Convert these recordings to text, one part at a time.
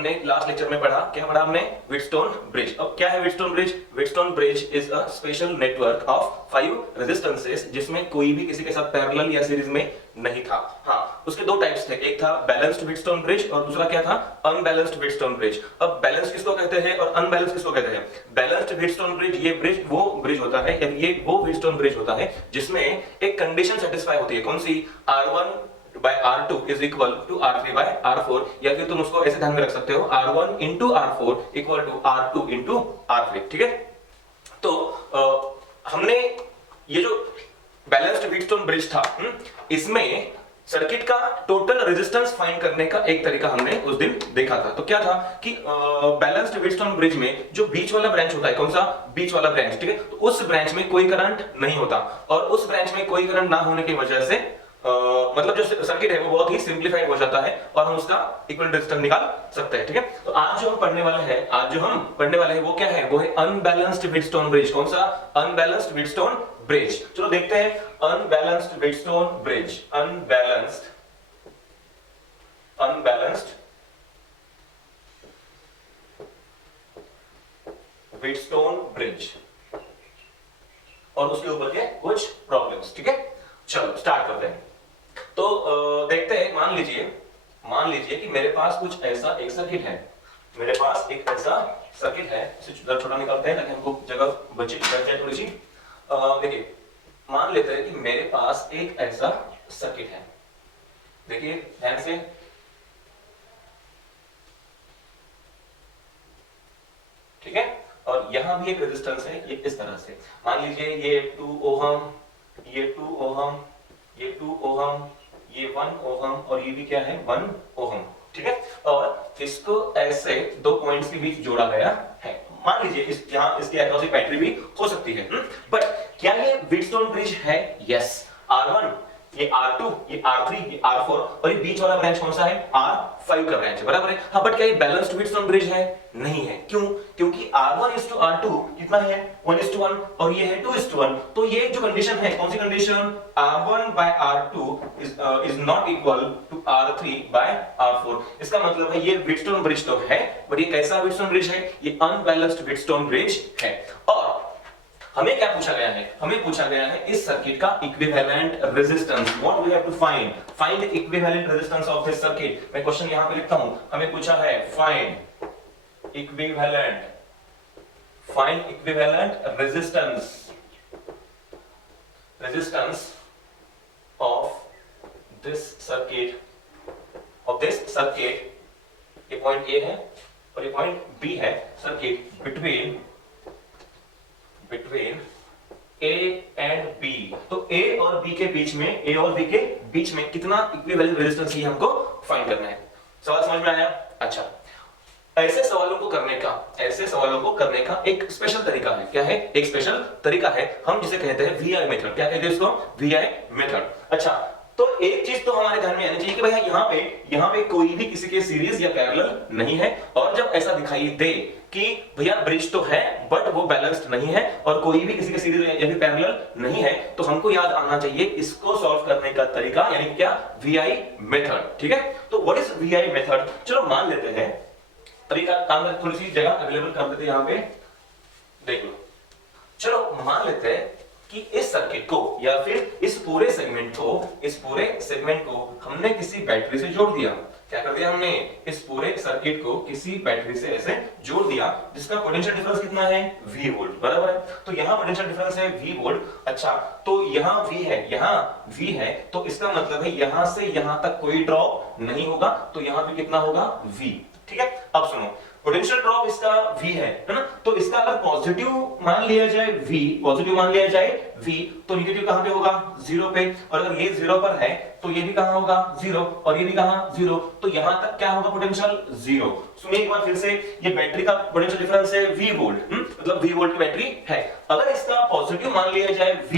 हमने last lecture में पढ़ा, क्या पढ़ा हमने? Wheatstone bridge. अब क्या है Wheatstone bridge? Wheatstone bridge is a special network of 5 resistances जिसमें कोई भी किसी के साथ पैरेलल या सीरीज में नहीं था। हाँ, उसके दो टाइप्स थे, एक था बैलेंस्ड व्हीटस्टोन ब्रिज और दूसरा क्या था? Unbalanced Wheatstone bridge. अब बैलेंस्ड किसको कहते हैं और अनबैलेंस्ड किसको कहते हैं? बैलेंस्ड व्हीटस्टोन ब्रिज, ये ब्रिज वो ब्रिज होता है, ये वो व्हीटस्टोन ब्रिज होता है जिसमें एक कंडीशन सेटिस्फाई होती है। कौन सी? R1 by R2 is equal to R3 by R4, या फिर तुम उसको ऐसे ध्यान में रख सकते हो R1 into R4 equal to R2 into R3। ठीक है, तो हमने ये जो बैलेंस्ड व्हीटस्टोन ब्रिज था, इसमें सर्किट का टोटल रेजिस्टेंस फाइंड करने का एक तरीका हमने उस दिन देखा था। तो क्या था कि बैलेंस्ड व्हीटस्टोन ब्रिज में जो बीच वाला ब्रांच होता है, कौन सा? बीच वाला ब्रांच, ठीक है, तो उस ब्रांच में कोई करंट नहीं होता और उस ब्रांच में कोई करंट ना होने की वजह से मतलब जो सर्किट है वो बहुत ही सिंप्लीफाइड हो जाता है और हम उसका इक्विवेलेंट रेजिस्टेंस निकाल सकते हैं। ठीक है, तो आज जो हम पढ़ने वाले हैं वो क्या है? वो है अनबैलेंस्ड व्हीटस्टोन ब्रिज। कौन सा? Unbalanced Wheatstone bridge. चलो देखते हैं unbalanced Wheatstone bridge. Unbalanced Wheatstone bridge और उसके ऊपर के कुछ प्रॉब्लम्स। ठीक है, चलो स्टार्ट करते हैं। तो देखते हैं, मान लीजिए कि मेरे पास कुछ ऐसा एक सर्किट है, मेरे पास एक ऐसा सर्किट है, इसे छोटा निकालते हैं ताकि हमको जगह बच जाए थोड़ी सी। देखिए, मान लेते हैं कि मेरे पास एक ऐसा सर्किट है, देखिए ध्यान से, ठीक है, और यहां भी एक रेजिस्टेंस है, ये इस तरह से मान लीजिए ये 2 ओहम, ये 2 ओहम, ये 2 ओहम, ये 1 ओहम और ये भी क्या है? 1 ओहम। ठीक है, और इसको ऐसे दो पॉइंट्स के बीच जोड़ा गया है। मान लीजिए यहां इसके अक्रॉस एक बैटरी भी हो सकती है, बट क्या ये व्हीटस्टोन ब्रिज है? यस। R1, ये R2, ये R3, ये R4 और ये बीच वाला ब्रांच कौन सा है? R5 का ब्रांच है, बराबर है। हाँ, बट क्या ये बैलेंस्ड व्हीटस्टोन ब्रिज है? नहीं है। क्यों? क्योंकि R1:R2 कितना है? 1:1 और ये है 2:1। तो ये जो कंडीशन है, कौन सी condition? R1/R2 is not equal to R3/R4। इसका मतलब है ये व्हीटस्टोन ब्रिज तो है, बट ये कैसा व्हीटस्टोन ब्रिज है? ये अनबैलेंस्ड व्हीटस्टोन ब्रिज है। और हमें क्या पूछा गया है? हमें पूछा गया है इस सर्किट का equivalent resistance. What we have to find? Find the equivalent resistance of this circuit. मैं क्वेश्चन यहां पे लिखता हूं, हमें पूछा है find equivalent resistance of this circuit. ये पॉइंट ए है और ये पॉइंट बी है, circuit between A and B। तो A और B के बीच में कितना इक्विवेलेंट रेजिस्टेंस है हमको फाइंड करना है। सवाल समझ में आया? अच्छा, ऐसे सवालों को करने का एक स्पेशल तरीका है। क्या है? एक स्पेशल तरीका है, हम जिसे कहते हैं VI मेथड। क्या कहते हैं इसको? VI method. अच्छा, तो एक चीज तो हमारे ध्यान में आनी चाहिए कि भैया यहाँ पे कोई भी किसी के सीरीज या पैरेलल नहीं है, और जब ऐसा दिखाई दे कि भैया ब्रिज तो है बट वो बैलेंस्ड नहीं है और कोई भी किसी के सीरीज या फिर पैरेलल नहीं है, तो हमको याद आना चाहिए इसको सॉल्व करने का तरीका, यानी क्या? VI method. ठीक है, तो व्हाट इज VI मेथड? चलो मान लेते हैं, तरीका काम करते, थोड़ी सी जगह अवेलेबल कर देते हैं यहाँ पे, देख लो। चलो मान लेते हैं कि इस सर्किट को या फिर इस पूरे सेगमेंट को हमने किसी बैटरी से जोड़ दिया। क्या कर दिया हमने? इस पूरे सर्किट को किसी बैटरी से ऐसे जोड़ दिया, जिसका पोटेंशियल डिफरेंस कितना है? V वोल्ट, बराबर है। तो यहाँ पोटेंशियल डिफरेंस है V वोल्ट। अच्छा, तो यहाँ V है, तो इसका मतलब है यहाँ से यहाँ तक कोई ड्रॉप नहीं होगा, तो यहाँ पे कितना होगा? V। ठीक है, अब सुनो, पोटेंशियल ड्रॉप इसका V है ना, तो इसका अगर पॉजिटिव मान लिया जाए V, तो नेगेटिव कहां पे होगा? 0 पे। और अगर ये 0 पर है तो ये भी कहां होगा? 0, और ये भी कहां? 0। तो यहां तक क्या होगा? पोटेंशियल 0। सुनिए एक बार फिर से, ये बैटरी का पोटेंशियल डिफरेंस है V वोल्ट, मतलब V वोल्ट की बैटरी है। अगर इसका पॉजिटिव मान लिया जाए V,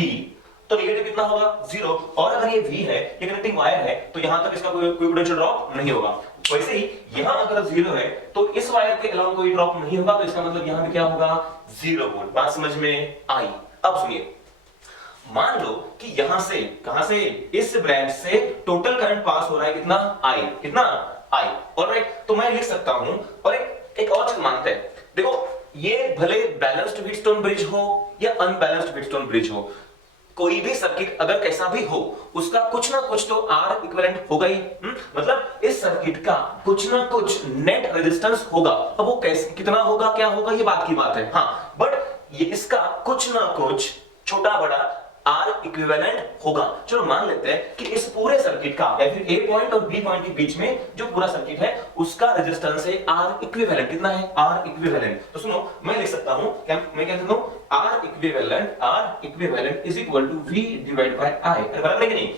तो नेगेटिव कितना होगा? 0। और अगर ये V है, ये कनेक्टिंग वायर है, तो यहां तक इसका कोई पोटेंशियल ड्रॉप नहीं होगा। वैसे ही यहां अगर 0 है तो इस वायर के अलावा कोई ड्रॉप नहीं होगा, तो इसका मतलब यहां पे क्या होगा? 0 वोल्ट। बात समझ में आई? अब सुनिए, मान लो कि यहां से, कहां से? इस ब्रांच से टोटल करंट पास हो रहा है कितना? I। कितना? आई। ऑलराइट, तो मैं लिख सकता हूं और एक और चीज मानते हैं, देखो ये भले बैलेंस्ड व्हीटस्टोन ब्रिज हो या अनबैलेंस्ड व्हीटस्टोन ब्रिज हो, कोई भी सर्किट अगर कैसा भी हो उसका कुछ ना कुछ तो आर इक्विवेलेंट होगा ही। मतलब इस सर्किट का कुछ ना कुछ नेट रेजिस्टेंस होगा। अब वो कैसे कितना होगा क्या होगा ये बात की बात है, हाँ, बट ये इसका कुछ ना कुछ छोटा बड़ा आर इक्विवेलेंट होगा। चलो मान लेते हैं कि इस पूरे सर्किट का या फिर ए पॉइंट और बी पॉइंट के बीच में जो पूरा सर्किट है उसका रेजिस्टेंस है आर इक्विवेलेंट। कितना है? R equivalent. तो सुनो मैं लिख सकता हूं, मैं कह सकता हूं R equivalent is equal to V divide by I. बराबर है कि नहीं?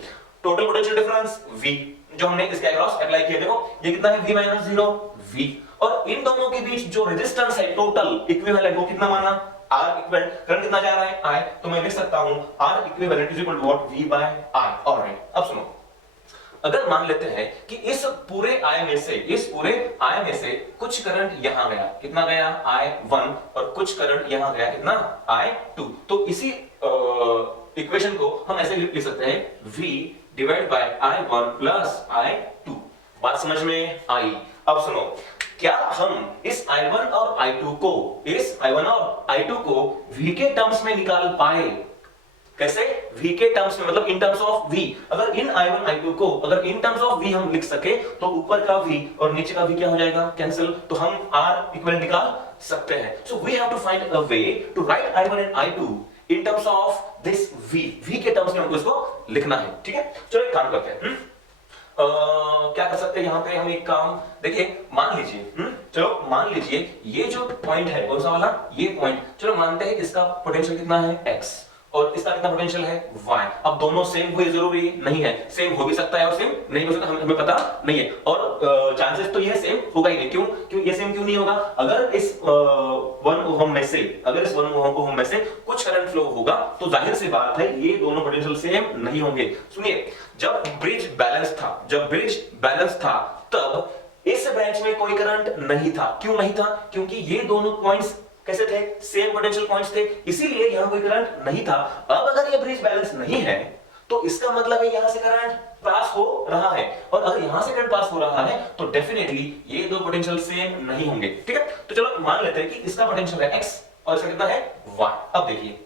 टोटल पोटेंशियल डिफरेंस वी जो हमने इसके अक्रॉस अप्लाई किया, देखो ये कितना है? v माइनस 0 v, और इन दोनों के बीच जो रेजिस्टेंस है टोटल इक्विवेलेंट वो कितना माना? R equivalent. करंट कितना जा रहा है? I, तो मैं लिख सकता हूं R equivalent is equal to what? V by I। Alright, अब सुनो, अगर मान लेते हैं कि इस पूरे I में से कुछ करंट यहां गया, कितना गया? I1, और कुछ करंट यहां गया, कितना? I2। तो इसी इक्वेशन को हम ऐसे लिख सकते हैं V divide by I1 plus I2। बात समझ में आई? अब सुनो, क्या हम इस I1 और I2 को V के टर्म्स में निकाल पाए? कैसे? V के टर्म्स में, मतलब इन टर्म्स ऑफ V। अगर इन I1 I2 को अगर इन टर्म्स ऑफ V हम लिख सके तो ऊपर का V और नीचे का V क्या हो जाएगा? कैंसिल। तो हम R इक्विवेलेंट निकाल सकते हैं। So we have to find a way to write I1 and I2 in terms of this V के टर्म्स में हमको इसको लिखना है। ठीक है, चलो एक काम करते हैं। क्या कर सकते हैं यहां पे हम एक काम, देखिए मान लीजिए, चलो मान लीजिए ये जो पॉइंट है कौन सा वाला? ये पॉइंट, चलो मानते हैं इसका पोटेंशियल कितना है? x, और इसका कितना पोटेंशियल है? y। अब दोनों सेम हो जरूरी नहीं है, सेम हो भी सकता है और सेम नहीं हो सकता, हमें पता नहीं है, और चांसेस तो ये सेम होगा ही नहीं। क्यों ये सेम क्यों नहीं होगा? अगर इस 1 ओम में से कुछ करंट फ्लो होगा तो जाहिर सी बात है ये दोनों पोटेंशियल सेम नहीं होंगे। सुनिए, जब ब्रिज बैलेंस था तब इस ब्रांच में कोई करंट नहीं था। क्यों नहीं था? क्योंकि ये दोनों पॉइंट्स कैसे थे? सेम पोटेंशियल पॉइंट्स थे, इसीलिए यहां कोई करंट नहीं था। अब अगर ये ब्रिज बैलेंस नहीं है तो इसका मतलब है यहां से करंट पास हो रहा है, और अगर यहां से करंट पास हो रहा है तो डेफिनेटली ये दो पोटेंशियल सेम नहीं होंगे। ठीक है, तो चलो मान लेते हैं कि इसका पोटेंशियल है x और इसका कितना है? y। अब देखिए,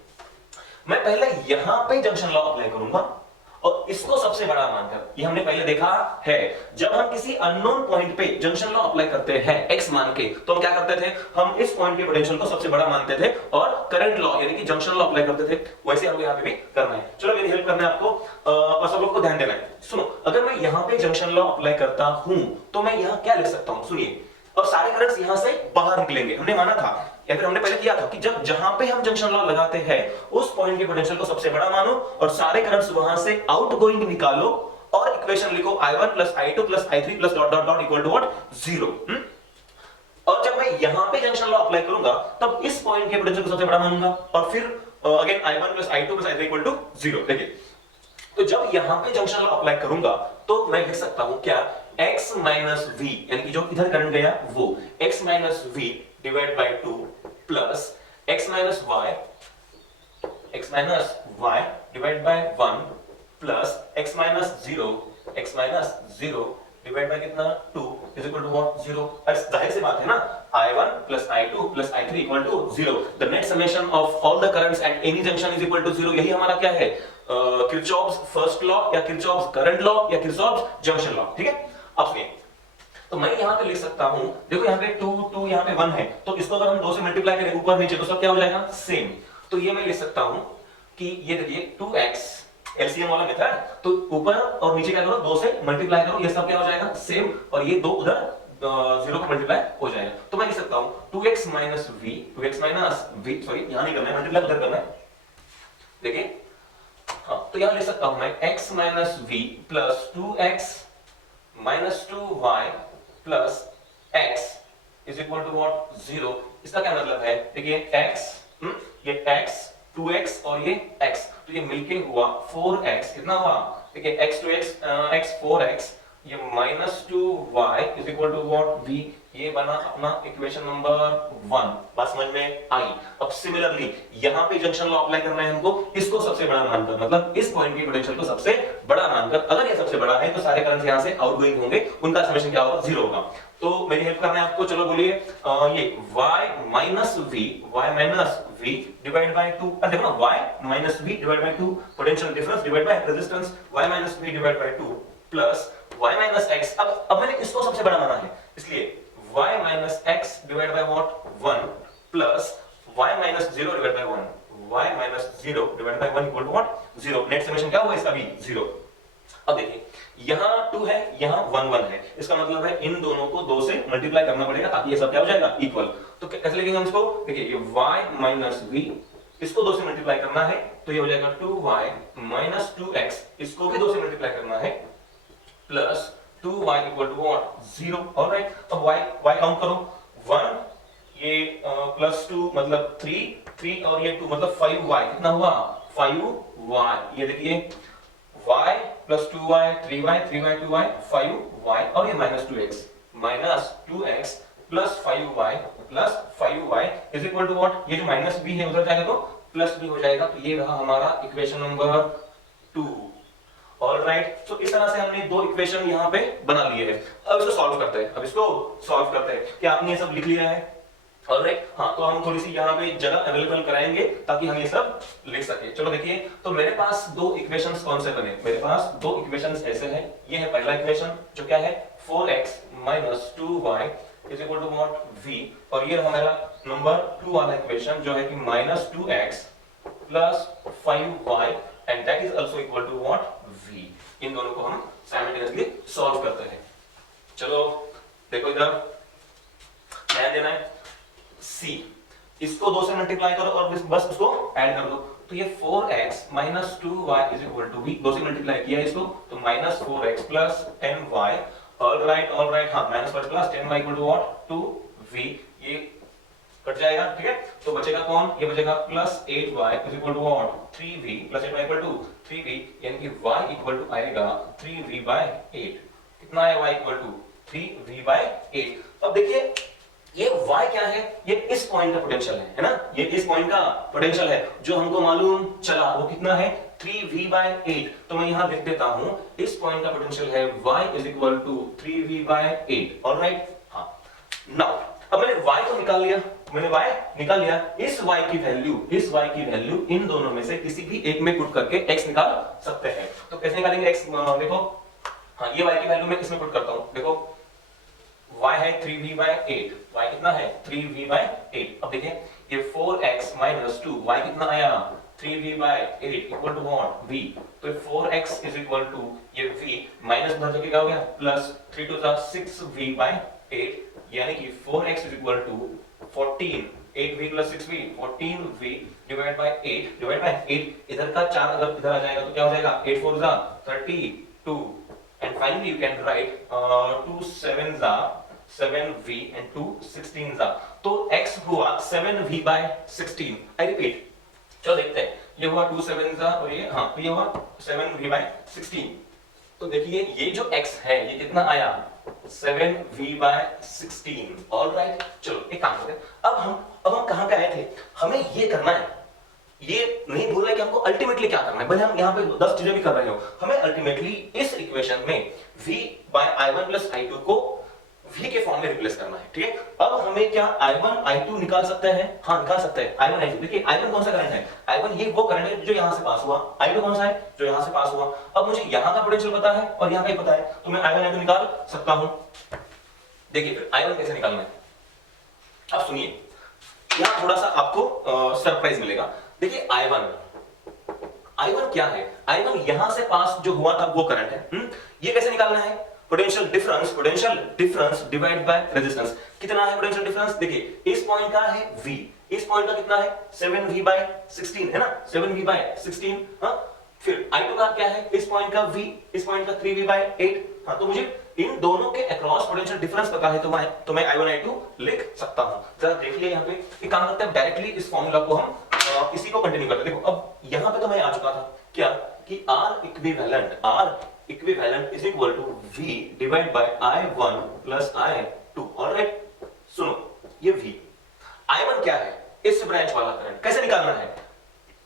मैं पहले यहां पे जंक्शन लॉ अप्लाई करूंगा और इसको सबसे बड़ा मानकर, ये हमने पहले देखा है, जब हम किसी अननोन पॉइंट पे जंक्शन लॉ अप्लाई करते हैं x मान के, तो हम क्या करते थे? हम इस पॉइंट के पोटेंशियल को सबसे बड़ा मानते थे और करंट लॉ यानी कि जंक्शन लॉ अप्लाई करते थे। वैसे हमको यहां पे भी करना है। चलो मेरी हेल्प करना है आपको, और सब लोग को ध्यान देना है। सुनो, अगर मैं यहां पे जंक्शन लॉ अप्लाई करता हूं तो मैं यहां क्या लिख सकता हूं? सुनिए, और सारे करंट्स यहां से बाहर निकलेंगे। हमने माना था या फिर हमने पहले किया था कि जब जहां पे हम जंक्शन लॉ लगाते हैं उस पॉइंट के पोटेंशियल को सबसे बड़ा मानो और सारे करंट्स वहां से आउटगोइंग निकालो और इक्वेशन लिखो I1 plus I2 plus I3 plus dot dot dot equal to what? 0। और जब मैं यहां पे जंक्शन लॉ अप्लाई करूंगा तब इस पॉइंट के पोटेंशियल को सबसे बड़ा मानूंगा और फिर again I1 plus I2 plus I3 equal to 0। देखिए, तो जब यहां पे जंक्शन लॉ अप्लाई करूंगा तो मैं लिख सकता हूं क्या? x माइनस v, यानी कि जो इधर करंट गया वो x minus v divide bye 2 plus x minus y divide by 1 plus x minus 0 divide bye कितना? 2 इज इक्वल टू व्हाट? 0। जाहिर सी बात है ना, I1 plus I2 plus I3 equal to 0। The net summation of all the currents at any junction is equal to 0। यही हमारा क्या है? Kirchhoff's first law या किरचॉफ्स करंट लॉ या किरचॉफ्स जंक्शन लॉ। ठीक है, अब सुनिए, तो मैं यहां पे लिख सकता हूं, देखो यहां पे 2 यहां पे 1 है, तो इसको अगर हम 2 से मल्टीप्लाई करें ऊपर नीचे तो सब क्या हो जाएगा? सेम। तो ये मैं लिख सकता हूं कि ये देखिए 2x एलसीएम वाला मेथड, तो ऊपर और नीचे क्या करो? 2 से मल्टीप्लाई करो, ये सब क्या हो जाएगा? सेम, और ये 2 उधर 0 को मल्टीप्लाई हो जाएगा। तो मैं लिख सकता हूं 2x माइनस v, सॉरी यहां नहीं करना है, मल्टीप्लाई उधर करना है। देखिए, हाँ, तो यहां लिख सकता हूं मैं x minus v plus 2x minus 2y plus x is equal to what? 0। इसका क्या मतलब है? देखिए x, ये x 2x और ये x, तो ये मिलके हुआ 4x। कितना हुआ? देखिए x 2x x 4x, ये -2y is equal to what v, ये बना अपना इक्वेशन नंबर 1। बात समझ में आई। अब सिमिलरली यहां पे जंक्शन लॉ अप्लाई करना है हमको, इसको सबसे बड़ा मानकर, मतलब इस पॉइंट की पोटेंशियल को सबसे बड़ा मानकर, अगर ये सबसे बड़ा है तो सारे करंट यहां से आउटगोइंग होंगे, उनका समेशन क्या होगा, 0 होगा। तो मेरी हेल्प करना है आपको, चलो बोलिए ये y minus v divide bye 2, देखो ना y minus v divide bye 2, potential difference divide by resistance y minus v divide bye 2 plus y minus x। अब मैंने इसको सबसे बड़ा माना है, इसलिए y minus x divide by what 1 plus y minus 0 divide by 1, y minus 0 divide by 1 equal to what 0। Net summation क्या हुआ इसका भी 0। अब देखिए यहां 2 है, यहां 1 1 है, इसका मतलब है इन दोनों को 2 से मल्टीप्लाई करना पड़ेगा ताकि ये सब क्या हो जाएगा, इक्वल। तो कैसे लिखेंगे हम इसको, देखिए ये y माइनस v, इसको 2 से मल्टीप्लाई करना है तो ये हो जाएगा 2y माइनस 2x, इसको भी 2 से मल्टीप्लाई करना है plus 2y equal to what 0। Alright, अब y काउंट करो, 1 ये प्लस 2 मतलब 3 और ये 2 मतलब 5y, कितना हुआ 5y। ये देखिए y plus 2y 3y 3y 2y 5y और ये minus 2x plus 5y is equal to what, ये जो माइनस b है उधर जाएगा तो प्लस b हो जाएगा। तो ये रहा हमारा इक्वेशन नंबर 2। ऑलराइट, तो इस तरह से हमने दो इक्वेशन यहाँ पे बना लिए हैं। अब इसको सॉल्व करते हैं, क्या आपने ये सब लिख लिया है? ऑलराइट, हाँ, तो हम थोड़ी सी यहाँ पे जगह अवेलेबल कराएंगे ताकि हम ये सब लिख सके। चलो देखिए, तो मेरे पास दो इक्वेशंस कौन से बने, मेरे पास दो इक्वेशंस ऐसे हैं। ये है पहला इक्वेशन जो क्या है 4x minus 2y is equal to what v, और ये हमारा नंबर 2 वाला इक्वेशन जो है कि minus 2x plus 5y and that is also equal to what v। इन दोनों को हम साइमल्टेनियसली सॉल्व करते हैं। चलो देखो इधर ध्यान देना है, c इसको 2 से मल्टीप्लाई करो और बस उसको ऐड कर दो। तो ये 4x minus 2y is equal to v, 2 से मल्टीप्लाई किया इसको तो minus 4x plus 10y। Alright, हाँ, minus plus 10y equal to what 2v, ये कट जाएगा, ठीक है। तो बचेगा कौन, ये बचेगा plus 8y is equal to what 3v plus 8y equal to 3v, यानी कि y इक्वल टू आएगा 3v बाय 8। कितना है y equal to 3v by 8। अब देखिए ये y क्या है, ये इस पॉइंट का पोटेंशियल है ना, ये इस पॉइंट का पोटेंशियल है जो हमको मालूम चला, वो कितना है 3v बाय 8। तो मैं यहां लिख देता हूं, इस पॉइंट का पोटेंशियल है y is equal to 3v by 8। Alright, हाँ, नाउ अब मैंने y को निकाल लिया, इस y की वैल्यू इन दोनों में से किसी भी एक में पुट करके x निकाल सकते हैं। तो कैसे निकालेंगे x, देखो, हाँ, ये y की वैल्यू मैं इसमें पुट करता हूं। देखो y है 3v बाय 8, y कितना है 3v बाय 8। अब देखिए ये 4x माइनस 2, y कितना आया 3v by 8 equal to what v। तो 4x इज इक्वल टू ये v माइनस उधर जाके क्या हो गया प्लस 3 टू 6v बाय 8, यानी कि 4x is equal to 14, 8v plus 6v 14v divide by 8 इधर का 4 अगर इधर आ जाएगा तो क्या हो जाएगा 8 4 जा 32 and finally you can write 2 7 जा 7v and 2 16 जा, तो x हुआ 7v by 16। I repeat, चलो देखते हैं, ये हुआ 2 7 जा और ये, हाँ, तो ये हुआ 7v by 16। तो देखिए ये जो x है ये कितना आया 7v by 16। ऑलराइट, चलो एक काम करते हैं, अब हम कहां पे आए थे, हमें ये करना है, ये नहीं बोल रहा है कि हमको अल्टीमेटली क्या करना है, भले हम यहाँ पे 10 चीजें भी कर रहे हो, हमें अल्टीमेटली इस इक्वेशन में v by i1 plus i2 को v के फॉर्म में रिप्लेस करना है, ठीक है। अब हमें क्या i1 i2 निकाल सकते हैं, हाँ निकाल सकते हैं i1 i2। देखिए i1 कौन सा करंट है, i1 ये वो करंट है जो यहाँ से पास हुआ, i2 कौन सा है जो यहाँ से पास हुआ। अब मुझे यहाँ का पोटेंशियल पता है और यहाँ का ही पता है, तो मैं i1 i2 निकाल सकता हूँ। देखिए फिर i1 कैसे निकालना है, अब सुनिए, यहाँ थोड़ा सा आपको सरप्राइज मिलेगा। देखिए I1 क्या है, I1 यहां से पास जो हुआ था वो करंट है। ये कैसे निकालना है, potential difference divide by resistance. कितना है पोटेंशियल डिफरेंस, देखिए इस पॉइंट का है v, इस पॉइंट का कितना है 7v बाय 16 है ना, 7v बाय 16। हाँ, फिर I2 का क्या है, इस पॉइंट का v, इस पॉइंट का 3v बाय 8। हाँ, तो मुझे इन दोनों के अक्रॉस पोटेंशियल डिफरेंस पता है, तो मैं I1 I2 लिख सकता हूं। जरा देख लिए यहाँ पे, एक काम करते हैं डायरेक्टली इस फॉर्मूला को हम इसी को कंटिन्यू करते हैं। देखो अब यहाँ पे तो मैं आ चुका था क्या कि R equivalent is equal to V divide by I1 plus I2। Alright, सुनो ये V, I1 क्या है? इस ब्रांच वाला करंट कैसे निकालना है?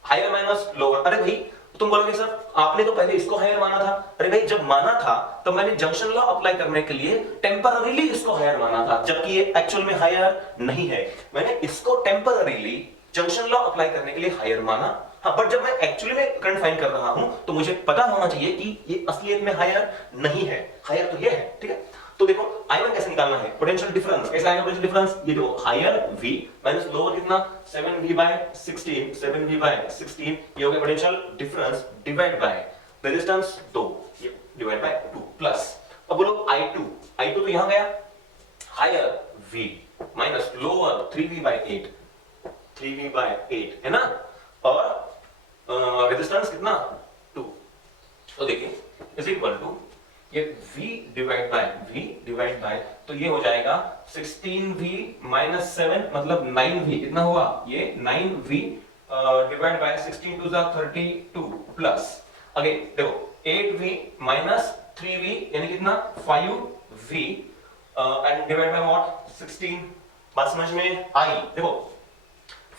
Higher minus lower. अरे भाई तुम बोलोगे सर आपने तो पहले इसको हायर माना था। अरे भाई जब माना था तो मैंने जंक्शन लॉ अप्लाई करने के लिए टेम्पररीली इसको हायर माना था, जबकि ये एक्चुअल में हायर नहीं है। मैंने इसको टेम्पररीली जंक्शन लॉ अप्लाई करने के लिए हायर माना, हाँ, बट जब मैं एक्चुअली में करंट फाइंड कर रहा हूं तो मुझे पता होना चाहिए कि ये असलियत में हायर नहीं है, हायर तो ये है। ठीक है, तो देखो I1 कैसे निकालना है? पोटेंशियल डिफरेंस कैसे आएगा? पोटेंशियल डिफरेंस ये देखो, हायर V माइनस लोअर कितना 7V बाय 16, 7V बाय 16, ये हो गया potential difference divide by resistance 2, ये डिवाइड बाय 2 प्लस, अब बोलो I2, I2 तो यहां गया, higher V minus lower 3V by 8, 3V by 8 है ना, और रेजिस्टेंस कितना 2। तो देखिए इज इक्वल टू ये V डिवाइड बाय तो ये हो जाएगा 16V माइनस 7 मतलब 9V, कितना हुआ ये 9V divide by 16 to the 32 plus again देखो 8V माइनस 3V यानी कितना 5V and divide by what 16। बात समझ में आई? देखो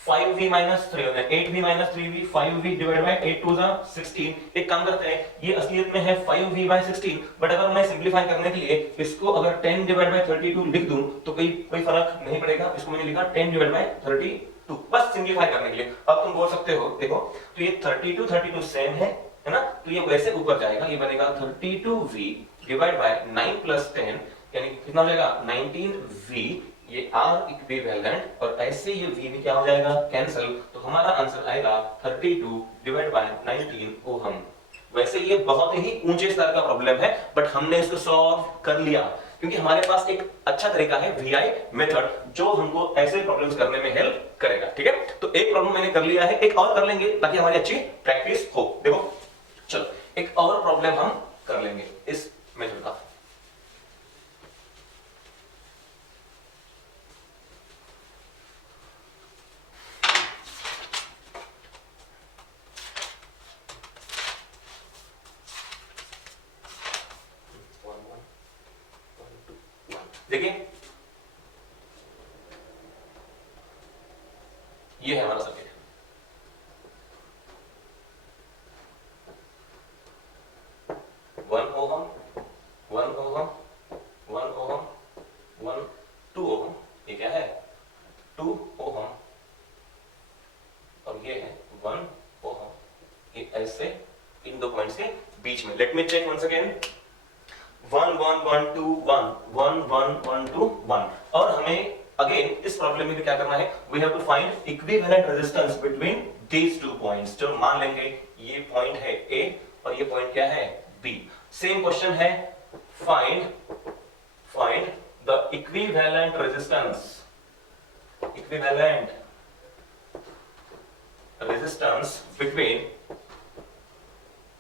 5V माइनस 3 होता है 8V minus 3V 5V divide by 8 to the 16। एक काम करते हैं, ये असलियत में है 5V बाय 16, बट अगर मैं सिंपलीफाई करने के लिए इसको अगर 10 डिवाइड बाय 32 लिख दूं तो कोई फर्क नहीं पड़ेगा। इसको मैंने लिखा 10 डिवाइड बाय 32 बस सिंपलीफाई करने के लिए। अब तुम बोल सकते हो देखो तो ये 32 सेम है ना, तो ये वैसे ऊपर जाएगा, ये बनेगा 32V डिवाइड बाय 9 प्लस 10 यानी कितना हो जाएगा 19V, ये R इक्विवेलेंट और ऐसे ये V भी क्या हो जाएगा कैंसिल, तो हमारा आंसर आएगा 32 डिवाइड बाय 19 ओहम। वैसे ये बहुत ही ऊंचे स्तर का प्रॉब्लम है, बट हमने इसको सॉल्व कर लिया क्योंकि हमारे पास एक अच्छा तरीका है VI मेथड जो हमको ऐसे प्रॉब्लम्स करने में हेल्प करेगा। ठीक है, तो एक प्रॉब्लम मैंने कर लिया है, एक और कर लेंगे ताकि हमारी अच्छी प्रैक्टिस हो। देखो चलो एक और प्रॉब्लम हम कर लेंगे इस मेथड का। देखिए ये है हमारा circuit, one ohm 1 ohm 1 ohm 2 ohm, ये क्या है 2 ओहम और ये है 1 ओहम, ये ऐसे इन दो पॉइंट्स के बीच में। Let me check once again 1 1 1 2 1 1 1 1 2 1 और हमें अगेन इस प्रॉब्लम में भी क्या करना है, we have to find equivalent resistance between these two points. जो मान लेंगे ये पॉइंट है A और ये पॉइंट क्या है B। सेम क्वेश्चन है, find the equivalent resistance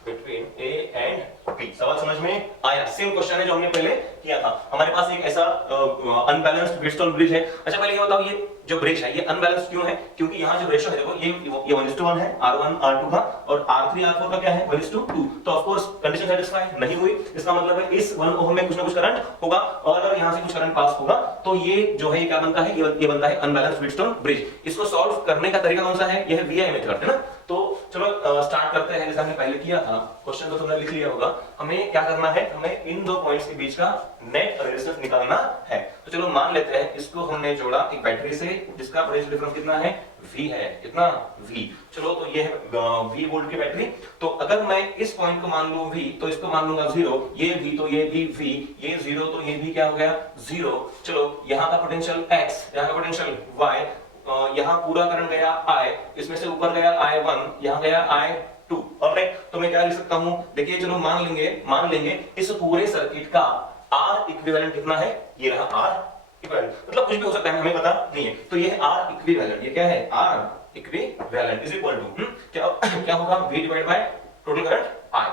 between A and B। सवाल समझ में आया? सेम क्वेश्चन है जो हमने पहले किया था। हमारे पास एक ऐसा अनबैलेंस्ड ब्रिजस्टोन ब्रिज है। अच्छा पहले ये बताओ ये जो ब्रिज है ये अनबैलेंस्ड क्यों है? क्योंकि यहाँ जो रेशो है देखो ये 1:1 है R1 R2 का, और R3 R4 का क्या है 1:2। तो ऑफ कोर्स कंडीशन सेटिस्फाई नहीं हुई, इसका मतलब है इस 1 ओम में कुछ ना कुछ करंट होगा, और अगर यहाँ से कुछ करंट पास होगा तो ये जो है ये क्या बनता है, ये बनता है अनबैलेंस्ड ब्रिजस्टोन ब्रिज। इसको सॉल्व करने का तरीका कौन सा है? यह है VI मेथड, है ना। तो चलो स्टार्ट करते हैं, जैसे हमने पहले किया था। क्वेश्चन तो तुमने लिख लिया होगा। हमें क्या करना है, हमें इन दो पॉइंट्स के बीच का नेट रेजिस्टेंस निकालना है। तो चलो मान लेते हैं इसको हमने जोड़ा एक बैटरी से जिसका पोटेंशियल डिफरेंस कितना है V है, कितना V। चलो तो ये है V वोल्ट की बैटरी। तो अगर मैं इस पॉइंट को मान लूं V तो इसको मान लूंगा 0, ये V तो ये भी V, ये 0 तो ये भी क्या हो गया 0। चलो यहाँ का पोटेंशियल X, यहाँ का पोटेंशियल Y, यहाँ पूरा करंट गया I, इसमें से ऊपर गया I1, यहाँ गया I2। ऑलराइट, तो मैं क्या लिख सकता हूँ, देखिए चलो मान लेंगे इस पूरे सर्किट का R इक्विवेलेंट कितना है, ये रहा R इक्विवेलेंट, मतलब कुछ भी हो सकता है हमें पता नहीं है। तो ये है R इक्विवेलेंट, ये क्या है R equivalent is equal to क्या होगा V divide by total current I।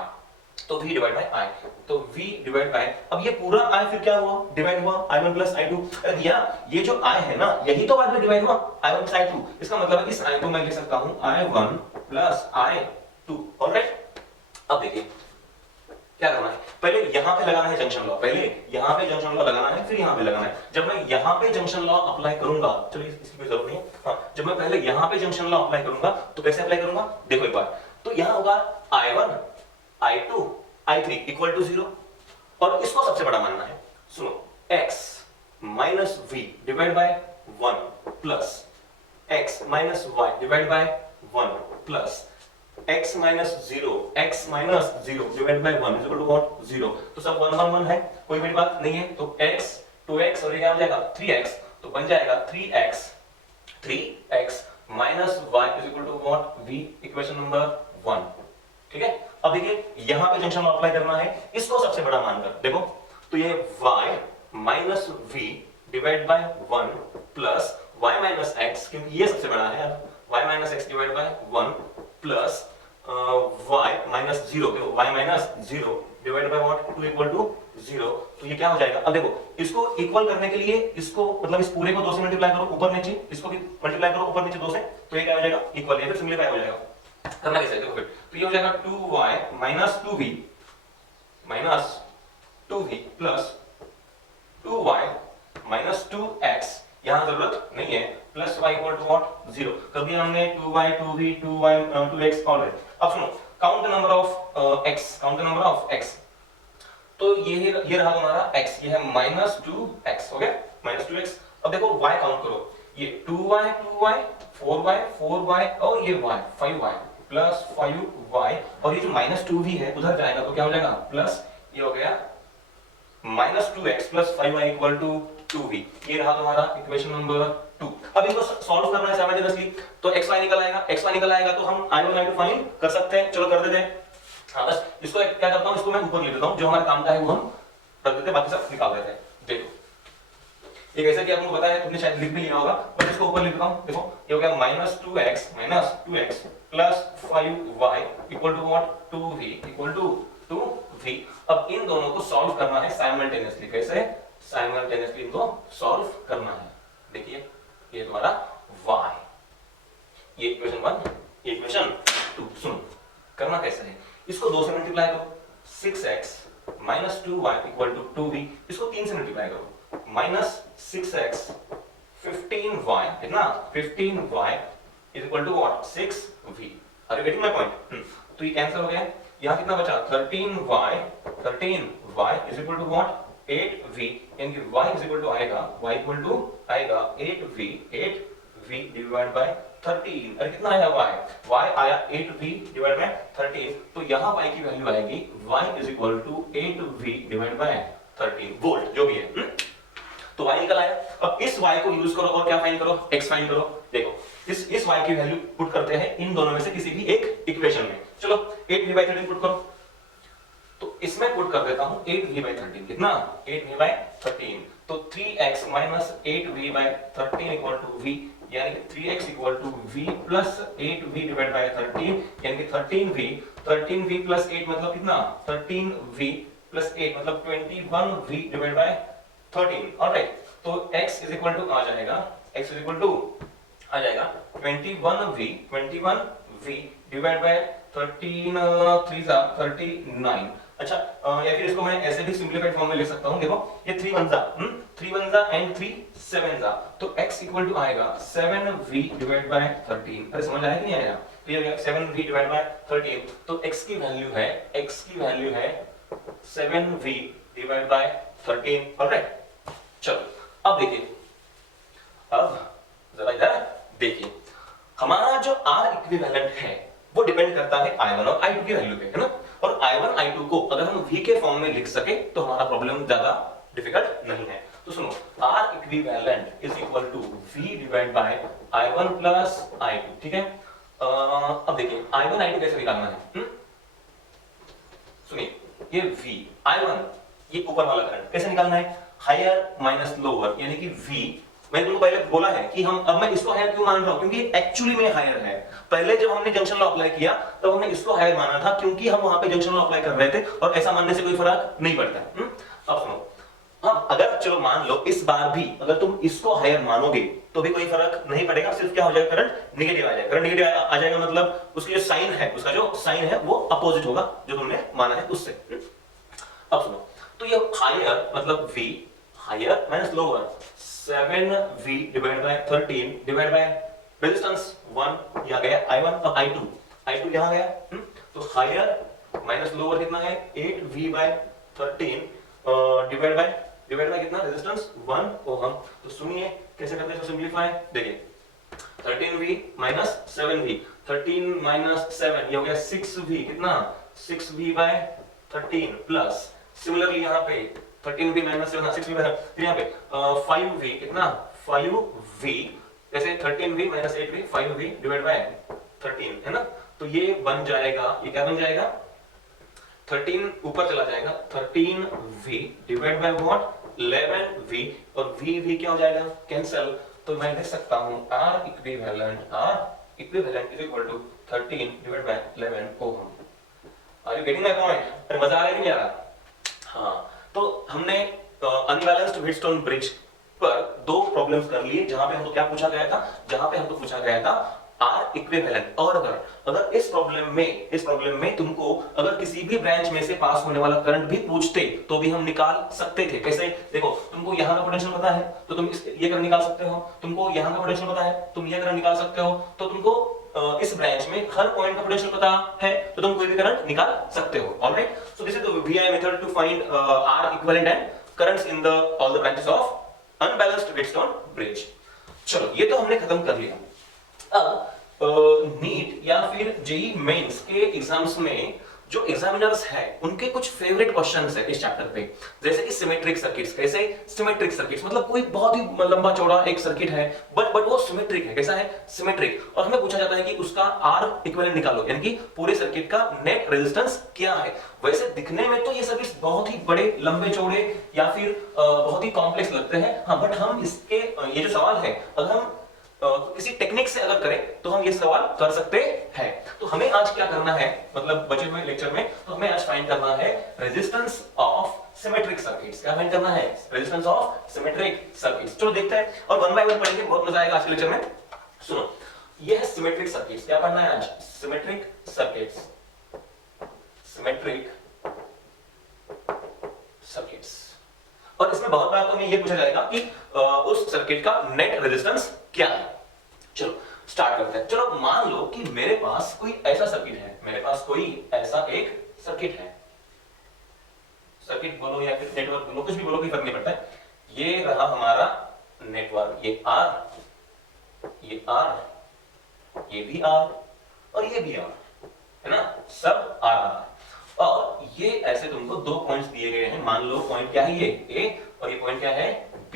तो V डिवाइड बाय I, तो V डिवाइड बाय, अब ये पूरा I फिर क्या हुआ, डिवाइड हुआ I1 प्लस I2। या ये जो I है ना यही तो बाद में डिवाइड हुआ I1 प्लस I2, इसका मतलब है इस I को मैं लिख सकता हूं I1 प्लस I2। ऑलराइट, अब देखिए क्या करना है, पहले यहां पे लगाना है जंक्शन लॉ, पहले यहां पे जंक्शन लॉ लगाना है, फिर यहां पे लगाना है। जब मैं यहां पे जंक्शन लॉ अप्लाई करूंगा, चलिए इसकी कोई जरूरत नहीं है, हाँ, जब मैं पहले यहां पे जंक्शन लॉ अप्लाई करूंगा तो कैसे अप्लाई करूंगा, देखो एक बार, तो यहां होगा I1 I2 I3 equal to 0, और इसको सबसे बड़ा मानना है। सुनो, x minus v divide by 1 plus x minus y divide by 1 plus x minus 0 divide by 1 is equal to what, 0। तो सब 1 1 1 है, कोई बड़ी बात नहीं है। तो x 2x और ये क्या हो जाएगा 3x, तो बन जाएगा 3x minus y is equal to what, v, equation number 1। ठीक है, अब देखिए यहां पे जंक्शन लॉ अप्लाई करना है, इसको सबसे बड़ा मानकर देखो, तो ये y minus v divide by 1 plus y minus x, क्योंकि ये सबसे बड़ा है, y minus x divide by 1 plus y minus 0, y minus 0 divide by what, 2 equal to 0। तो ये क्या हो जाएगा, अब देखो इसको इक्वल करने के लिए इसको मतलब इस पूरे को 2 से मल्टीप्लाई करो ऊपर नीचे, इसको भी मल्टीप्लाई करो ऊपर नीचे 2 से, तो ये क्या हो जाएगा इक्वल, ये फिर सिंपलीफाई हो जाएगा। करना कैसे देखो फिर, तो ये हो जाएगा 2y minus 2v plus 2y minus 2x, यहां जरूरत नहीं है, plus y equal to what, 0 कर दिया हमने, 2y 2v 2y 2x already. अब सुनो, count the number of x, count the number of x, तो ये रहा तुम्हारा x, ये है माइनस 2x, हो गया माइनस 2x। अब देखो y काउंट करो, ये 2y 4y और ये y 5y प्लस 5y, और ये जो माइनस 2v है उधर जाएगा तो क्या हो जाएगा प्लस, ये हो गया minus 2x plus 5y equal to 2v, ये रहा तुम्हारा इक्वेशन नंबर 2। अब इसको सॉल्व करना है साइमल्टेनियसली, तो xy निकल आएगा तो हम I1 I2 फाइंड कर सकते हैं, चलो कर देते हैं। हाँ, बस इसको क्या करता हूं, इसको मैं ऊपर लिख देता हूं, जो हमारे काम का है वो हम रख देते हैं, बाकी सब निकाल देते हैं। देखो ये कैसे कि आपको बताया, तुमने शायद लिख भी लिया होगा, बस इसको ऊपर लिख देता हूं। देखो ये हो गया minus 2x plus 5y equal to what, 2v equal to 2v। अब इन दोनों को सॉल्व करना है साइमल्टेनियसली, कैसे, साइमल्टेनियसली इनको सॉल्व करना है। देखिए ये तुम्हारा y, ये इक्वेशन 1, ये इक्वेशन 2। सुन करना कैसे है, इसको 2 से मल्टीप्लाई करो, 6x minus 2y equal to 2v, इसको 3 से मल्टीप्लाई करो, माइनस 6x 15y, कितना 15y is equal to what, 6v। Are you getting my point? तो ये कैंसिल हो गया, यहां कितना बचा, 13y is equal to what, 8v, यानी कि y इज इक्वल टू आएगा 8v डिवाइड बाय 13। अरे कितना आया y आया 8v डिवाइड बाय 13, तो यहां y की वैल्यू आएगी y is equal to 8v divide by 13 volt, जो भी है। तो y निकल आया। अब इस y को यूज करो और क्या फाइंड करो, x फाइंड करो। देखो इस y की वैल्यू पुट करते हैं इन दोनों में से किसी भी एक इक्वेशन में। चलो 8v बाय 13 पुट करो, तो इसमें पुट कर देता हूं 8v बाय 13, कितना 8v बाय 13, तो 3x minus 8v by 13 equal to v, यानी कि 3x equal to v plus 8v divide by 13, यानी कि 13v प्लस 8 मतलब कितना, 13v प्लस 8 मतलब 21v डिवाइड बाय 13। ऑलराइट, तो x इज इक्वल टू आ जाएगा 21v डिवाइड बाय 13 3 39। अच्छा, या फिर इसको मैं ऐसे भी सिंपलीफाइड फॉर्म में लिख सकता हूं। देखो ये 3 1 जा एंड 3 7 जा, तो x इक्वल टू आएगा 7v डिवाइड बाय 13। अरे समझ आया कि नहीं आया? तो ये 7v डिवाइड बाय 13, तो x की वैल्यू है 7v डिवाइड बाय 13। ऑलराइट, चलो अब देखिए, अब जरा इधर देखिए, हमारा जो R इक्विवेलेंट है वो डिपेंड करता है I1 और I2 की वैल्यू पे, है ना। और I1 I2 को अगर हम V के फॉर्म में लिख सके तो हमारा प्रॉब्लम ज्यादा डिफिकल्ट नहीं है। तो सुनो, R equivalent is equal to V divide by I1 plus I2, ठीक है। अब देखिए I1 I2 कैसे निकालना है, सुनिए, ये V I1 ये ऊपर वाला करंट कैसे निकालना है, हायर माइनस लोअर, यानी कि V, मैंने तुमको पहले बोला है कि हम, अब मैं इसको हायर क्यों मान रहा हूं, क्योंकि एक्चुअली में हायर है। पहले जब हमने जंक्शन लॉ अप्लाई किया तब हमने इसको हायर माना था, क्योंकि हम वहां पे जंक्शन लॉ अप्लाई कर रहे थे और ऐसा मानने से कोई फर्क नहीं पड़ता। अब सुनो, अब अगर चलो मान लो इस बार भी अगर तुम इसको हायर मानोगे तो भी कोई फर्क नहीं पड़ेगा, सिर्फ क्या हो जाएगा, करंट निगेटिव आ जाएगा। करंट निगेटिव आ जाएगा मतलब उसकी जो साइन है, उसका जो साइन है वो अपोजिट होगा जो तुमने माना है उससे। अब सुनो, तो ये हायर मतलब v higher minus lower 7v divide by 13 divide by resistance 1 ये आ गया i1 और i2 यहां गया। तो हायर माइनस लोअर कितना है 8v बाय 13 डिवाइड बाय कितना रेजिस्टेंस 1 ओम। तो सुनिए कैसे करते हैं इसको सिंपलीफाई। देखिए 13v माइनस 7v 13 माइनस 7 ये हो गया 6v कितना 6v बाय 13 प्लस सिमिलरली यहाँ पे 13v माइनस 7 6v बाय फिर यहाँ पे 5v कितना 5v जैसे 13v minus 8v 5v divide by 13 है ना। तो ये बन जाएगा, ये क्या बन जाएगा 13 ऊपर चला जाएगा 13v divide by what 11v और v क्या हो जाएगा कैंसिल। तो मैं लिख सकता हूं R equivalent is equal to 13 divide by 11 ohm. Are you getting my point? अरे मजा आ रहा है कि नहीं आ रहा? हाँ, तो हमने अनबैलेंस्ड व्हीटस्टोन ब्रिज पर दो प्रॉब्लम्स कर लिए जहां पे हमको क्या पूछा गया था आर इक्विवेलेंट। और अगर इस प्रॉब्लम में तुमको अगर किसी भी ब्रांच में से पास होने वाला करंट भी पूछते तो भी हम निकाल सकते थे। कैसे? देखो तुमको यहाँ का पोटेंशियल पता है तो तुम ये करंट निकाल सकते हो, तुमको यहाँ का पोटेंशियल पता है तुम ये करंट निकाल सकते हो, तो तुमको इस ब्रांच में हर पॉइंट का पोटेंशियल पता है तो तुम कोई भी करंट निकाल सकते हो। Alright, so this is the VI method to find R equivalent and currents in the all the branches of unbalanced Wheatstone bridge. चलो ये तो हमने खत्म कर लिया। अब नीट या फिर जेई मेंस के एग्जाम्स में जो एग्जामिनर्स हैं उनके कुछ फेवरेट क्वेश्चंस है इस चैप्टर पे, जैसे कि सिमेट्रिक सर्किट्स। कैसे सिमेट्रिक सर्किट्स? मतलब कोई बहुत ही लंबा चौड़ा एक सर्किट है बट वो सिमेट्रिक है। कैसा है? सिमेट्रिक। और हमें पूछा जाता है कि उसका R इक्विवेलेंट निकालो, यानी कि पूरे सर्किट का नेट रेजिस्टेंस क्या है। वैसे दिखने में तो ये सर्किट्स बहुत ही बड़े लंबे चौड़े या फिर बहुत ही कॉम्प्लेक्स लगते हैं, हाँ, बट हम इसके ये जो सवाल है अगर हम किसी टेक्निक से अगर करें तो हम ये सवाल कर सकते हैं। तो हमें आज क्या करना है, मतलब बचे हुए लेक्चर में तो हमें आज फाइंड करना है रेजिस्टेंस ऑफ सिमेट्रिक सर्किट्स। क्या फाइंड करना है? Resistance of symmetric circuits. चलो देखते हैं और वन बाय वन पढ़ेंगे, बहुत मजा आएगा आज के लेक्चर में। सुनो, ये है सिमेट्रिक सर्किट्स। क्या पढ़ना है आज? Symmetric circuits, symmetric circuits. और इसमें बहुत बार तो हमें ये पूछा जाएगा कि उस सर्किट का नेट रेजिस्टेंस क्या है। चलो स्टार्ट करते हैं। चलो मान लो कि मेरे पास कोई ऐसा सर्किट है, एक सर्किट है, सर्किट बोलो या फिर नेटवर्क बोलो, कुछ भी बोलो, कोई फर्क नहीं पड़ता है। ये रहा हमारा नेटवर्क, ये R, ये भी R और ये भी R, है ना, सब R। और ये ऐसे तुमको दो पॉइंट्स दिए गए हैं। मान लो पॉइंट क्या है, ये A और ये पॉइंट क्या है B।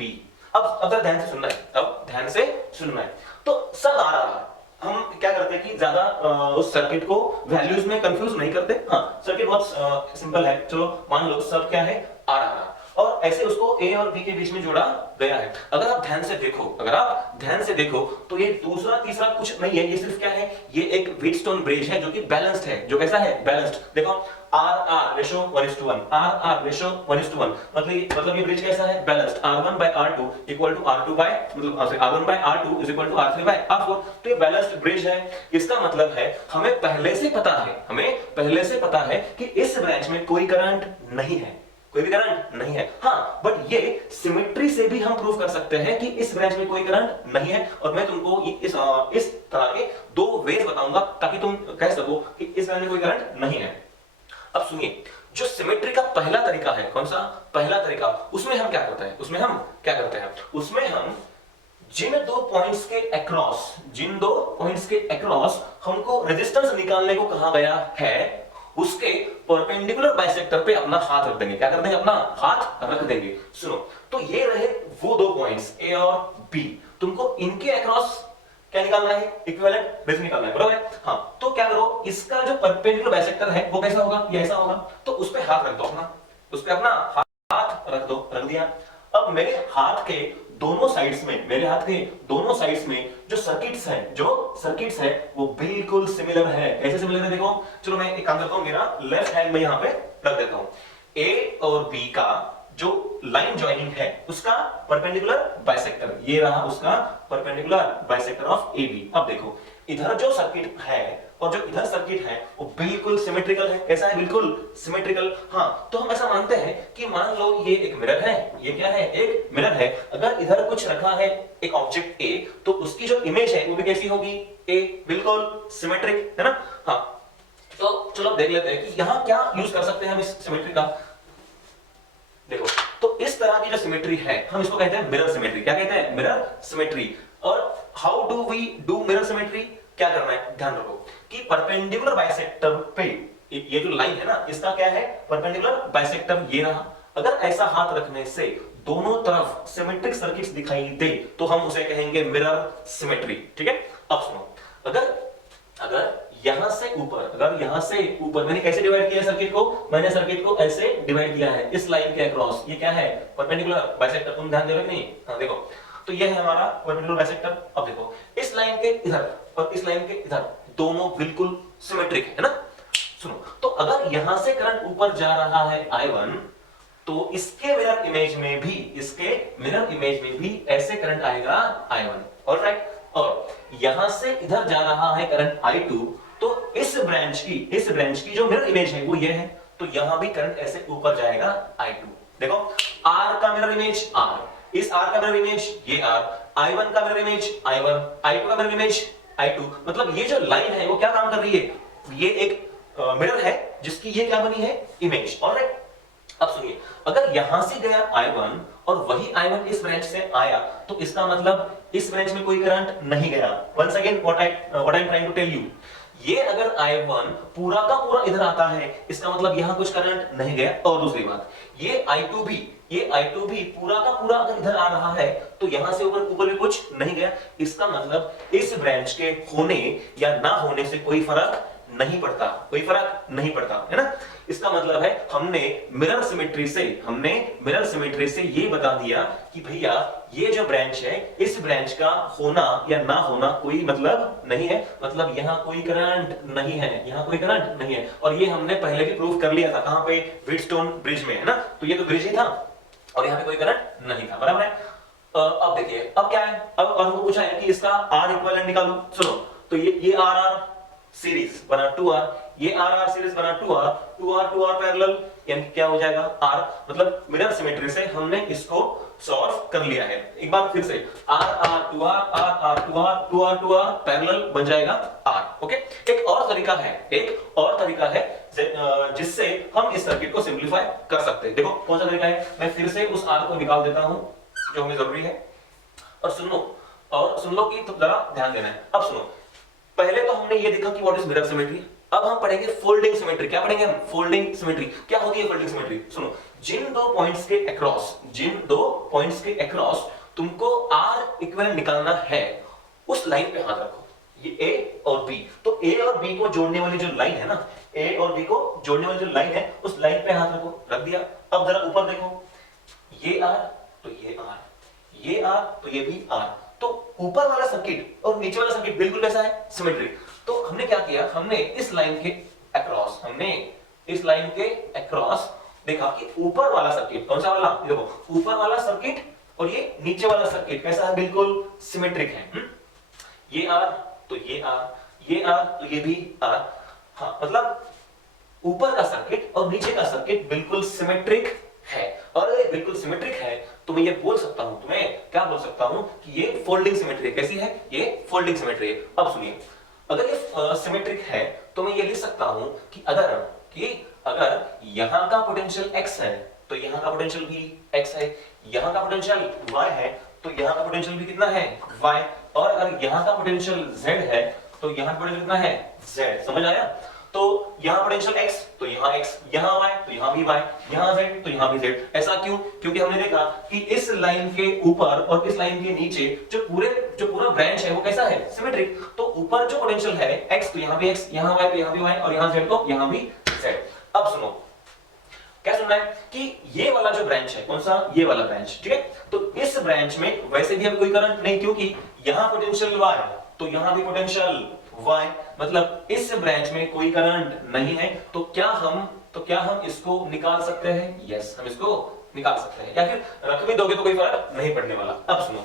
अब ध्यान से सुनना है, तो सब आ रहा है। हम क्या करते हैं कि ज्यादा उस सर्किट को वैल्यूज में कंफ्यूज नहीं करते। हाँ, सर्किट बहुत सिंपल है। चलो मान लो सब क्या है आ रहा और ऐसे उसको A और B के बीच में जोड़ा गया है। अगर आप ध्यान से देखो तो ये दूसरा तीसरा कुछ नहीं है, ये सिर्फ क्या है, ये एक व्हीटस्टोन ब्रिज है जो कि बैलेंस्ड है। जो कैसा है? बैलेंस्ड। देखो R रेशो 1:1, R रेशो 1:1, मतलब ये ब्रिज कैसा है? Balanced. R1 by R2 equal to R2 by R1 by R2 is equal to R3 by R4। तो ये बैलेंस्ड ब्रिज है। इसका मतलब है हमें पहले से पता है कि इस ब्रांच में कोई करंट नहीं है, कोई भी करंट नहीं है। हाँ, बट ये सिमेट्री से भी हम प्रूव कर सकते हैं कि इस ब्रांच में कोई करंट नहीं है। और मैं तुमको इस तरह के दो वेज बताऊंगा ताकि तुम कह सको कि इस ब्रांच में कोई करंट नहीं है। अब सुनिए, जो सिमेट्री का पहला तरीका है, कौन सा पहला तरीका, उसमें हम क्या करते हैं? उसमें हम जिन दो पॉइंट्स के अक्रॉस हमको रेजिस्टेंस निकालने को कहा गया है उसके परपेंडिकुलर बाइसेक्टर पे अपना हाथ रख देंगे। क्या कर देंगे? अपना हाथ रख देंगे। सुनो, तो ये रहे वो दो पॉइंट्स A और B। तुमको इनके अक्रॉस क्या निकालना है? इक्विवेलेंट रेजिस्टेंस निकालना है, बराबर है? हाँ, तो क्या करो, इसका जो परपेंडिकुलर बाइसेक्टर है वो कैसा होगा? ये ऐसा होगा। तो उस पे हाथ रख दो, अपना हाथ रख दिया। अब मेरे हाथ के दोनों साइड्स में जो सर्किट्स है वो बिल्कुल सिमिलर है। कैसे सिमिलर है? देखो, चलो मैं एक काम करता हूं, मेरा लेफ्ट हैंड में यहां पे रख देता हूं। A और B का जो लाइन जॉइनिंग है उसका परपेंडिकुलर बाइसेक्टर, ये रहा उसका परपेंडिकुलर बाइसेक्टर ऑफ AB। अब देखो, इधर जो सर्किट है और जो इधर सर्किट है वो बिल्कुल सिमेट्रिकल है। कैसा है? बिल्कुल सिमेट्रिकल। हाँ, तो हम ऐसा मानते हैं कि मान लो ये एक मिरर है, ये क्या है? एक मिरर है। अगर इधर कुछ रखा है एक ऑब्जेक्ट ए, तो उसकी जो इमेज है वो भी कैसी होगी? ए, बिल्कुल सिमेट्रिक, है ना? हाँ, तो चलो देख लेते हैं कि यहां क्या यूज कर सकते हैं हम इस सिमेट्री का। देखो, तो इस तरह की जो सिमेट्री है हम इसको कहते हैं मिरर सिमेट्री। क्या कहते हैं? Mirror symmetry. और how do we do mirror symmetry? क्या करना है? ध्यान रखो कि परपेंडिकुलर बाइसेक्टर पे ये जो लाइन है ना, इसका क्या है? परपेंडिकुलर बाइसेक्टर ये रहा। अगर ऐसा हाथ रखने से दोनों तरफ सिमेट्रिक सर्किट्स दिखाई दे तो हम उसे कहेंगे मिरर सिमेट्री। ठीक है? अब सुनो, अगर यहां से ऊपर मैंने कैसे डिवाइड किया सर्किट को? मैंने सर्किट को ऐसे डिवाइड किया है इस लाइन के अक्रॉस। ये क्या है? Perpendicular bisector. तुम ध्यान दे रहे हो कि नहीं? हाँ, देखो, तो ये है हमारा परपेंडिकुलर बाइसेक्टर। अब देखो, इस लाइन के इधर और इस लाइन के इधर दोनों बिल्कुल सिमेट्रिक है ना? सुनो, तो अगर यहां से करंट ऊपर जा रहा है I1, तो इसके मिरर इमेज में भी ऐसे करंट आएगा I1। ऑलराइट? और यहां से इधर जा रहा है करंट I2, तो इस ब्रांच की जो मिरर इमेज है वो ये है, तो यहां भी करंट ऐसे ऊपर जाएगा I2। देखो, R का मिरर इमेज R, इस R का मिरर इमेज ये R, I1 का मिरर इमेज I1, I2 का मिरर इमेज I2। मतलब ये जो लाइन है वो क्या काम कर रही है? ये एक मिरर है जिसकी ये क्या बनी है? इमेज। ऑलराइट? अब सुनिए, अगर यहां से गया I1 और वही I1 इस ब्रांच से आया, तो इसका मतलब इस ब्रांच में कोई करंट नहीं गया। Once again what I am trying to tell you, ये अगर I1 पूरा का पूरा इधर आता है, इसका मतलब यहां कुछ करंट नहीं गया। और दूसरी बात, ये I2 भी पूरा का पूरा अगर इधर आ रहा है, तो यहां से ऊपर भी कुछ नहीं गया। इसका मतलब इस ब्रांच के होने या ना होने से कोई फर्क नहीं पड़ता, है ना? इसका मतलब है हमने मिरर सिमेट्री से ये बता दिया कि भैया ये जो ब्रांच है, इस ब्रांच का होना या ना होना कोई मतलब नहीं है। मतलब यहां कोई करंट नहीं है, और ये हमने पहले भी प्रूव कर लिया था। कहां पे? व्हीटस्टोन ब्रिज में, है ना? तो ये तो ब्रिज ही था और यहां पे कोई करंट नहीं था। बराबर है? अब देखिए, अब क्या है? अब हमको पूछा है कि इसका R इक्विवेलेंट निकालो। सुनो, तो ये R सीरीज बना 2R, ये R सीरीज बना 2R पैरेलल, यानी क्या हो जाएगा? R। मतलब मिरर सिमेट्री से हमने इसको सॉल्व कर लिया है। एक बार फिर से, R 2R पैरेलल बन जाएगा R। ओके? एक और तरीका है जिससे हम इस सर्किट को सिंपलीफाई कर सकते हैं। देखो कौन सा तरीका है? मैं फिर से उस R को निकाल देता हूं जो हमें जरूरी है, और सुन लो कि जरा ध्यान देना है। अब सुनो, पहले तो हमने ये देखा कि व्हाट इज मिरर सिमेट्री। अब हम पढ़ेंगे फोल्डिंग सिमेट्री। क्या पढ़ेंगे हम? Folding symmetry. क्या होती है फोल्डिंग सिमेट्री? सुनो, जिन दो पॉइंट्स के अक्रॉस तुमको R इक्विवेलेंट निकालना है, उस लाइन पे हाथ रखो। ये A और B, तो A और B को जोड़ने वाली जो लाइन है ना, A और B को जोड़ने वाली जो लाइन है, उस लाइन पे हाथ रखो। रख दिया। अब जरा ऊपर देखो, ये R तो ये R, ये R तो ये भी R। तो ऊपर वाला सर्किट और नीचे वाला सर्किट बिल्कुल कैसा है? सिमेट्रिक। तो हमने क्या किया? हमने इस लाइन के अक्रॉस देखा कि ऊपर वाला सर्किट कौन सा वाला? देखो, ऊपर वाला सर्किट और ये नीचे वाला सर्किट कैसा है? बिल्कुल सिमेट्रिक है। ये R तो ये R, ये R तो ये भी R। हाँ, मतलब ऊपर का सर्किट और नीचे का सर्किट बिल्कुल सिमेट्रिक है। और अगर ये बिल्कुल सिमेट्रिक है तो मैं ये बोल सकता हूं, क्या बोल सकता हूं कि ये फोल्डिंग सिमेट्री है। कैसी है? ये फोल्डिंग सिमेट्री है। अब सुनिए, अगर ये सिमेट्रिक है तो मैं ये लिख सकता हूं कि अगर यहां का पोटेंशियल x है तो यहां का पोटेंशियल भी x है, यहां का पोटेंशियल y है तो यहां का पोटेंशियल भी कितना है? y। और अगर यहां का पोटेंशियल z है तो यहां का पोटेंशियल कितना है? z। समझ आया? तो यहां पोटेंशियल x तो यहां x, यहां y तो यहां भी y, यहां z तो यहां भी z। ऐसा क्यों? क्योंकि हमने देखा कि इस लाइन के ऊपर और इस लाइन के नीचे जो पूरा ब्रांच है वो कैसा है? सिमेट्रिक। तो ऊपर जो पोटेंशियल है x तो यहां भी x, यहां y तो यहां भी y, और यहां z तो यहां भी z। अब सुनो, क्या सुनना है कि ये वाला जो ब्रांच है, कौन सा? ये वाला ब्रांच। ठीक है? तो इस ब्रांच में वैसे भी अभी कोई करंट नहीं, क्योंकि यहां पोटेंशियल y तो यहां भी पोटेंशियल y, मतलब इस ब्रांच में कोई करंट नहीं है। तो क्या हम इसको निकाल सकते हैं? यस, हम इसको निकाल सकते हैं, या फिर रख भी दोगे तो कोई फर्क नहीं पड़ने वाला। अब सुनो,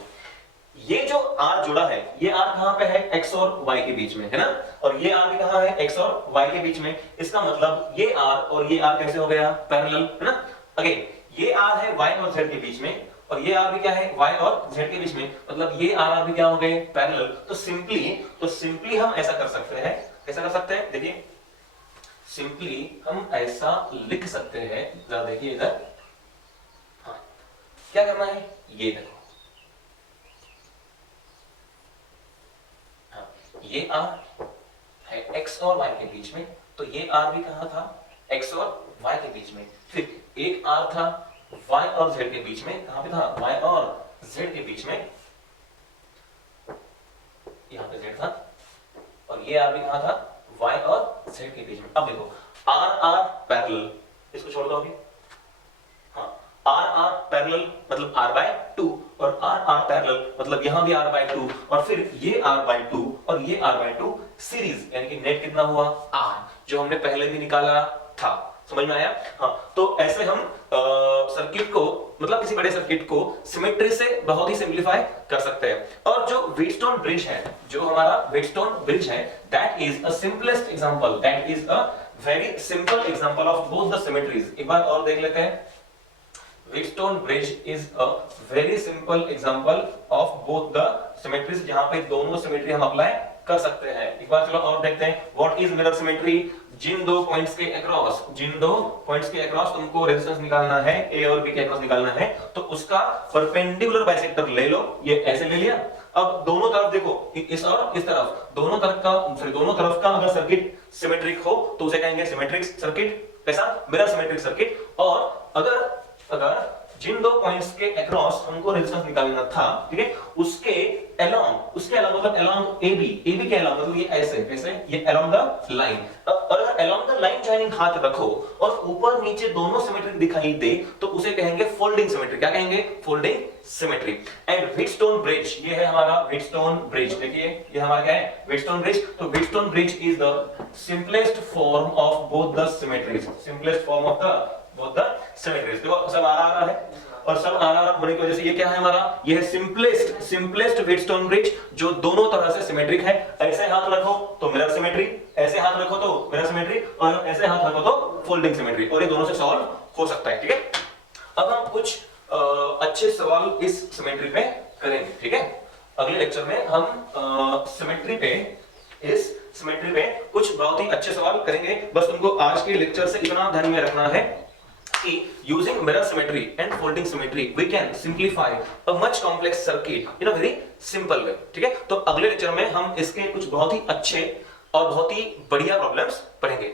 ये जो R जुड़ा है, ये R कहां पे है? X और Y के बीच में, है ना? और ये R भी कहां है? X और Y के बीच में। इसका मतलब ये R और ये R कैसे हो गया? पैरेलल, है ना? अगेन ये R है Y और Z के बीच में, और ये R भी क्या है? Y और Z के बीच में, मतलब ये R भी क्या हो गए? पैरेलल। तो सिंपली हम ऐसा कर सकते हैं, कैसा कर सकते हैं? देखिए सिंपली हम ऐसा लिख सकते हैं, जरा देखिए इधर, हाँ क्या करना है? ये देखो, हाँ ये R है X और Y के बीच में, तो ये R भी कहां था? X और Y के बीच में। फिर एक R था Y और Z के बीच में, कहां पे था? Y और Z के बीच में, यहां पे Z था, और ये R भी कहां था? Y और Z के बीच में। अब देखो R पैरेलल, इसको छोड़ दो अभी, हाँ R पैरेलल मतलब R/2, और R पैरेलल मतलब यहां भी R/2, और फिर ये R/2 और ये R/2 सीरीज, यानी कि नेट कितना हुआ? R, जो हमने पहले भी निकाला था। समझ में आया? हाँ, तो ऐसे हम सर्किट को, मतलब किसी बड़े सर्किट को सिमेट्री से बहुत ही सिंपलीफाई कर सकते हैं। और जो व्हीटस्टोन ब्रिज है, जो हमारा व्हीटस्टोन ब्रिज है, that is a simplest example, that is a very simple example of both the symmetries. एक बार और देख लेते हैं। Wheatstone bridge is a very simple example of both the symmetries, जहां पे दोनों सिमेट्री हम अप्लाई कर सकते हैं। एक बार चलो और देखते हैं, व्हाट इज मिरर सिमेट्री? जिन दो पॉइंट्स के अक्रॉस तुमको रेजिस्टेंस निकालना है, ए और बी के अक्रॉस निकालना है, तो उसका परपेंडिकुलर बाइसेक्टर ले लो, ये ऐसे ले लिया। अब दोनों तरफ देखो, इस और इस तरफ, दोनों तरफ का अगर सर्किट सिमेट्रिक हो तो उसे कहेंगे सिमेट्रिक सर्किट, कैसा? Mirror symmetric circuit. और अगर जिन दो पॉइंट्स के अक्रॉस हमको रेजिस्टेंस निकालना था, ठीक है, उसके अलोंग मतलब अलोंग AB के अलोंग, मतलब ये ऐसे ये अलोंग द लाइन। और अगर अलोंग द लाइन जॉइनिंग हाथ रखो और ऊपर नीचे दोनों सिमेट्रिक दिखाई दे, तो उसे कहेंगे फोल्डिंग सिमेट्री। क्या कहेंगे? Folding symmetry. And Wheatstone bridge, ये है हमारा व्हीटस्टोन ब्रिज। देखिए ये हमारा क्या है? Wheatstone bridge. तो Wheatstone bridge is the simplest form of both the symmetries, simplest form of the both the symmetries. देखो सब आर है, और सब आर होने की वजह से ये क्या है हमारा? ये है सिंपलेस्ट व्हीटस्टोन ब्रिज, जो दोनों तरह से सिमेट्रिक है। ऐसे हाथ रखो तो मिरर सिमेट्री, ऐसे हाथ रखो तो मिरर सिमेट्री, और ऐसे हाथ रखो तो फोल्डिंग सिमेट्री, और ये दोनों से सॉल्व हो सकता है। ठीक है, अब हम कुछ अच्छे सवाल इस सिमेट्री पे करेंगे। ठीक है, अगले लेक्चर में हम सिमेट्री पे कुछ बहुत ही अच्छे सवाल करेंगे। बस तुमको आज के लेक्चर से इतना ध्यान में रखना है कि using mirror symmetry and folding symmetry we can simplify a much complex circuit in a very simple way। ठीक है, तो अगले लेक्चर में हम इसके कुछ बहुत ही अच्छे और बहुत ही बढ़िया प्रॉब्लम्स पढ़ेंगे।